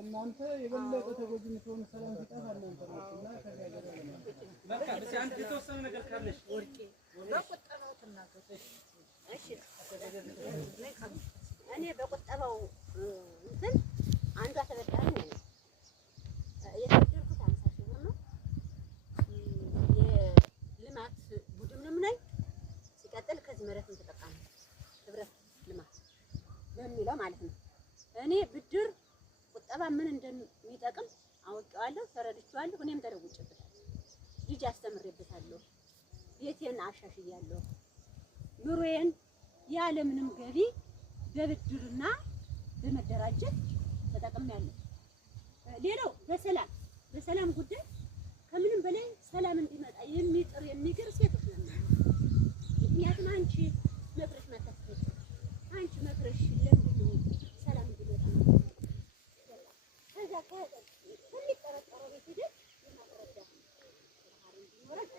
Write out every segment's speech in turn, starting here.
እናንተ የበለጠ ተጎጂ የምትሆኑ ሰላም ሲጠፋ እናንተ ናችሁና ከዚያ ገደለ በቃ በዚህ አንድ የተወሰነ ነገር ካለሽ ወርቄ በቁጠባው ተናገረሽ። እሺ እኔ በቁጠባው እንትን አንዷ ተበዳሪ ነው የተበደርኩት 50,000 ብር ነው። የልማት ቡድንም ነኝ። ሲቀጥል ከዚህ መሬትም ተጠቃሚ ህብረት ልማት በሚለው ማለት ነው። እኔ ብድር ቁጠባ ምን እንደሚጠቅም አውቀዋለሁ፣ ተረድቼዋለሁ። እኔም ተለውጬበታለሁ። ልጅ አስተምሬበታለሁ። ቤቴን አሻሽያለሁ። ኑሮዬን ያለምንም ገቢ በብድርና በመደራጀት ተጠቅሜያለሁ። ሌላው በሰላም ጉዳይ ከምንም በላይ ሰላም እንዲመጣ የሚጥር የሚግር ሴቶች ነን። ምክንያቱም አንቺ መክረሽ መተፈች አንቺ መክረሽ ለምንድነው ሰላም እንዲመጣ ከዛ ከሚጠረጠረው ቤት ሄደን የማስረዳ ባህሪ እንዲኖረን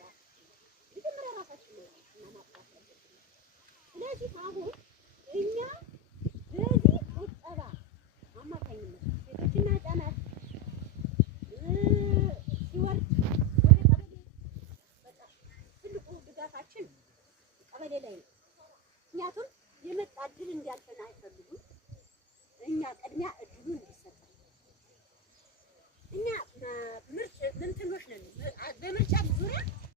መጀመሪያ ራሳችን ነው ማጥራት ያለብን። ስለዚህ አሁን እኛ በዚህ ቁጠባ አማካኝነት ሴቶችና ህጻናት ሲወርድ ወደ ቀበሌ በቃ ትልቁ ድጋፋችን ቀበሌ ላይ ነው። ምክንያቱም የመጣ እድል እንዲያልፈን አይፈልጉም። እኛ ቅድሚያ እድሉን እንዲሰጠን እኛ ምርጭ ምንትኖች ነን። በምርጫ ዙሪያ